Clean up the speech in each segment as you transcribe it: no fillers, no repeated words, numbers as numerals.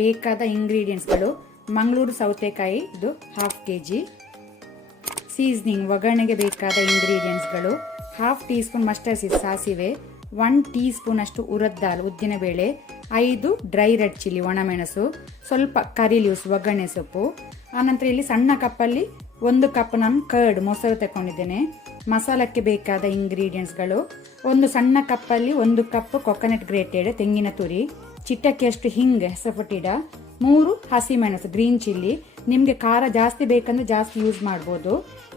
ಬೇಕಾದ ಇಂಗ್ರೀಡಿಯೆಂಟ್ಸ್ಗಳು ಮಂಗಳೂರು ಸೌತೆಕಾಯಿ ಇದು 1/2 kg. ಸೀಸನಿಂಗ್ ಒಗ್ಗರಣೆಗೆ ಬೇಕಾದ ಇಂಗ್ರೀಡಿಯೆಂಟ್ಸ್ಗಳು 1/2 ಟೀ ಸ್ಪೂನ್ ಮಸ್ಟರ್ಡ್ ಸೀಡ್ ಸಾಸಿವೆ, 1 ಟೀ ಸ್ಪೂನ್ ಅಷ್ಟು ಉರದ್ ದಾಲ್ ಉದ್ದಿನಬೇಳೆ, 5 ಡ್ರೈ ರೆಡ್ ಚಿಲ್ಲಿ ಒಣಮೆಣಸು, ಸ್ವಲ್ಪ ಕರಿ ಲೀವ್ಸ್ ಒಗ್ಗರಣೆ ಸೊಪ್ಪು. ಆನಂತರ ಇಲ್ಲಿ ಸಣ್ಣ ಕಪ್ಪಲ್ಲಿ 1 ಕಪ್ ನಾನು ಕರ್ಡ್ ಮೊಸರು ತಗೊಂಡಿದ್ದೇನೆ. ಮಸಾಲಕ್ಕೆ ಬೇಕಾದ ಇಂಗ್ರೀಡಿಯೆಂಟ್ಸ್ಗಳು 1 ಸಣ್ಣ ಕಪ್ಪಲ್ಲಿ 1 ಕಪ್ ಕೊಕೊನಟ್ ಗ್ರೇಟೆಡ್ ತೆಂಗಿನ ತುರಿ, ಚಿಟಕಿಯಷ್ಟು ಹಿಂಗೆ ಹೆಸಪುಟಿಡ, 3 ಹಸಿಮೆಣಸು ಗ್ರೀನ್ ಚಿಲ್ಲಿ. ನಿಮಗೆ ಖಾರ ಜಾಸ್ತಿ ಬೇಕಂದ್ರೆ ಜಾಸ್ತಿ ಯೂಸ್ ಮಾಡ್ಬೋದು.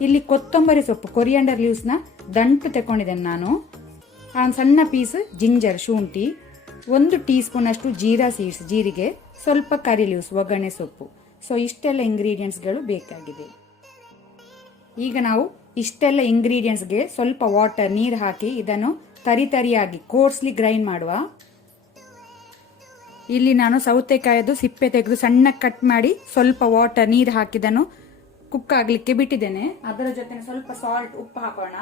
ಇಲ್ಲಿ ಕೊತ್ತಂಬರಿ ಸೊಪ್ಪು ಕೊರಿಯಾಂಡರ್ ಲೀವ್ಸ್ನ ದಂಟು ತಗೊಂಡಿದ್ದೇನೆ ನಾನು. ಸಣ್ಣ ಪೀಸ್ ಜಿಂಜರ್ ಶುಂಠಿ, 1 ಟೀ ಸ್ಪೂನ್ ಅಷ್ಟು ಜೀರಾ ಸೀಡ್ಸ್ ಜೀರಿಗೆ, ಸ್ವಲ್ಪ ಕರಿ ಲೀವ್ಸ್ ಒಗ್ಗರಣೆ ಸೊಪ್ಪು. ಸೊ ಇಷ್ಟೆಲ್ಲ ಇಂಗ್ರೀಡಿಯೆಂಟ್ಸ್ಗಳು ಬೇಕಾಗಿದೆ. ಈಗ ನಾವು ಇಷ್ಟೆಲ್ಲ ಇಂಗ್ರೀಡಿಯೆಂಟ್ಸ್ಗೆ ಸ್ವಲ್ಪ ವಾಟರ್ ನೀರು ಹಾಕಿ ಇದನ್ನು ತರಿಯಾಗಿ ಕೋರ್ಸ್ಲಿ ಗ್ರೈಂಡ್ ಮಾಡುವ. ಇಲ್ಲಿ ನಾನು ಸೌತೆಕಾಯದು ಸಿಪ್ಪೆ ತೆಗೆದು ಸಣ್ಣ ಕಟ್ ಮಾಡಿ ಸ್ವಲ್ಪ ವಾಟರ್ ನೀರು ಹಾಕಿದನ್ನು ಕುಕ್ ಆಗ್ಲಿಕ್ಕೆ ಬಿಟ್ಟಿದ್ದೇನೆ. ಅದರ ಜೊತೆ ಸ್ವಲ್ಪ ಸಾಲ್ಟ್ ಉಪ್ಪು ಹಾಕೋಣ.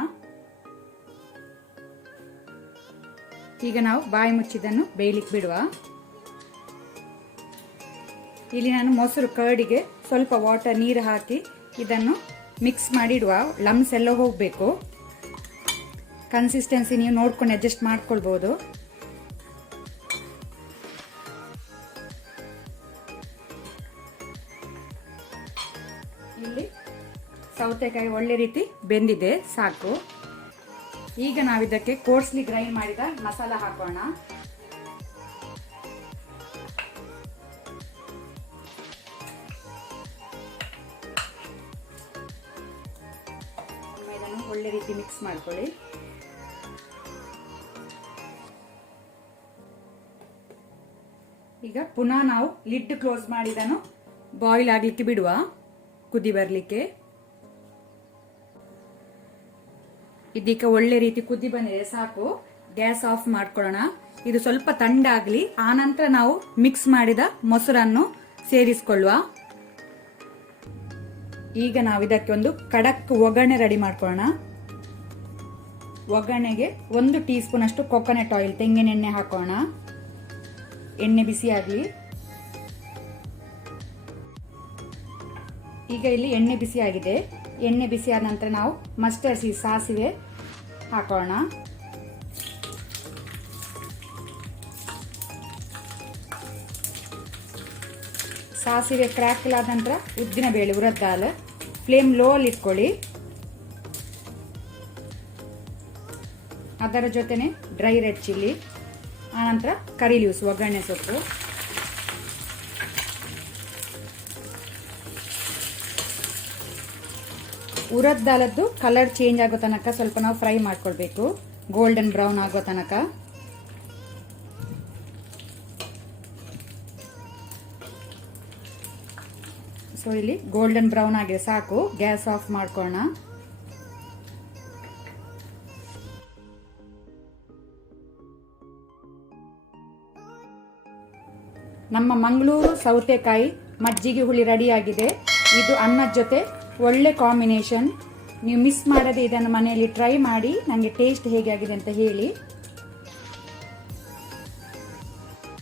ಈಗ ನಾವು ಬಾಯಿ ಮುಚ್ಚಿದನ್ನು ಬೇಯಲಿಕ್ಕೆ ಬಿಡುವ. ಇಲ್ಲಿ ನಾನು ಮೊಸರು ಕರ್ಡಿಗೆ ಸ್ವಲ್ಪ ವಾಟರ್ ನೀರು ಹಾಕಿ ಇದನ್ನು ಮಿಕ್ಸ್ ಮಾಡಿಡುವ. ಲಮ್ಸ್ ಎಲ್ಲ ಹೋಗಬೇಕು. ಕನ್ಸಿಸ್ಟೆನ್ಸಿ ನೀವು ನೋಡ್ಕೊಂಡು ಅಡ್ಜಸ್ಟ್ ಮಾಡ್ಕೊಳ್ಬಹುದು. ಇಲ್ಲಿ ಸೌತೆಕಾಯಿ ಒಳ್ಳೆ ರೀತಿ ಬೆಂದಿದೆ, ಸಾಕು. ಈಗ ನಾವಿದಕ್ಕೆ ಕೋರ್ಸ್ಲಿ ಗ್ರೈಂಡ್ ಮಾಡಿದ ಮಸಾಲ ಹಾಕೋಣ. ಇದನ್ನು ಒಳ್ಳೆ ರೀತಿ ಮಿಕ್ಸ್ ಮಾಡ್ಕೊಳ್ಳಿ. ಈಗ ಪುನಃ ನಾವು ಲಿಡ್ ಕ್ಲೋಸ್ ಮಾಡಿದನು ಬಾಯ್ಲ್ ಆಗ್ಲಿಕ್ಕೆ ಬಿಡುವ, ಕುದಿ ಬರ್ಲಿಕ್ಕೆ. ಇದೀಗ ಒಳ್ಳೆ ರೀತಿ ಕುದಿ ಬಂದಿದೆ, ಸಾಕು. ಗ್ಯಾಸ್ ಆಫ್ ಮಾಡ್ಕೊಳ್ಳೋಣ. ಇದು ಸ್ವಲ್ಪ ತಣ್ಣಗಾಗ್ಲಿ, ಆನಂತರ ನಾವು ಮಿಕ್ಸ್ ಮಾಡಿದ ಮೊಸರನ್ನು ಸೇರಿಸಿಕೊಳ್ಳುವ. ಈಗ ನಾವು ಇದಕ್ಕೆ ಒಂದು ಖಡಕ್ ಒಗ್ಗರಣೆ ರೆಡಿ ಮಾಡ್ಕೊಳ್ಳೋಣ. ಒಗ್ಗರಣೆಗೆ 1 ಟೀ ಸ್ಪೂನ್ ಅಷ್ಟು ಕೊಕೊನಟ್ ಆಯಿಲ್ ತೆಂಗಿನ ಎಣ್ಣೆ ಹಾಕೋಣ. ಎಣ್ಣೆ ಬಿಸಿ ಆಗ್ಲಿ. ಈಗ ಇಲ್ಲಿ ಎಣ್ಣೆ ಬಿಸಿ ಆಗಿದೆ. ಎಣ್ಣೆ ಬಿಸಿ ಆದ ನಂತರ ನಾವು ಮಸ್ಟರ್ಡ್ ಸೀಡ್ ಸಾಸಿವೆ ಹಾಕೋಣ. ಸಾಸಿವೆ ಕ್ರ್ಯಾಕಲ್ ಆದ ನಂತರ ಉದ್ದಿನ ಬೇಳೆ ಉರದ್ ದಾಲ್ ಫ್ಲೇಮ್ ಲೋ ಅಲ್ಲಿ ಇಟ್ಕೊಳ್ಳಿ. ಅದರ ಜೊತೆನೆ ಡ್ರೈ ರೆಡ್ ಚಿಲ್ಲಿ, ಆನಂತರ ಕರಿ ಲೀವ್ಸ್ ಒಗ್ಗರಣೆ ಸೊಪ್ಪು. ಉರದ್ ದಾಲದ್ದು ಕಲರ್ ಚೇಂಜ್ ಆಗೋ ತನಕ ಸ್ವಲ್ಪ ನಾವು ಫ್ರೈ ಮಾಡ್ಕೊಳ್ಬೇಕು, ಗೋಲ್ಡನ್ ಬ್ರೌನ್ ಆಗೋ ತನಕ. ಸೊ ಇಲ್ಲಿ ಗೋಲ್ಡನ್ ಬ್ರೌನ್ ಆಗಿದೆ, ಸಾಕು. ಗ್ಯಾಸ್ ಆಫ್ ಮಾಡ್ಕೊಳ್ಳೋಣ. ನಮ್ಮ ಮಂಗಳೂರು ಸೌತೆಕಾಯಿ ಮಜ್ಜಿಗೆ ಹುಳಿ ರೆಡಿ ಆಗಿದೆ. ಇದು ಅನ್ನದ ಜೊತೆ ಒಳ್ಳೆ ಕಾಂಬಿನೇಷನ್. ನೀವು ಮಿಸ್ ಮಾಡದೆ ಇದನ್ನು ಮನೆಯಲ್ಲಿ ಟ್ರೈ ಮಾಡಿ ನನಗೆ ಟೇಸ್ಟ್ ಹೇಗೆ ಆಗಿದೆ ಅಂತ ಹೇಳಿ.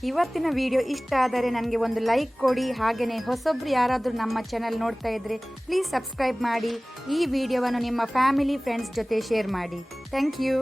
ಇವತ್ತಿನ ವಿಡಿಯೋ ಇಷ್ಟ ಆದರೆ ನನಗೆ ಒಂದು ಲೈಕ್ ಕೊಡಿ. ಹಾಗೆಯೇ ಹೊಸಬ್ರು ಯಾರಾದರೂ ನಮ್ಮ ಚಾನೆಲ್ ನೋಡ್ತಾ ಇದ್ರೆ ಪ್ಲೀಸ್ ಸಬ್ಸ್ಕ್ರೈಬ್ ಮಾಡಿ. ಈ ವಿಡಿಯೋವನ್ನು ನಿಮ್ಮ ಫ್ಯಾಮಿಲಿ ಫ್ರೆಂಡ್ಸ್ ಜೊತೆ ಶೇರ್ ಮಾಡಿ. Thank you.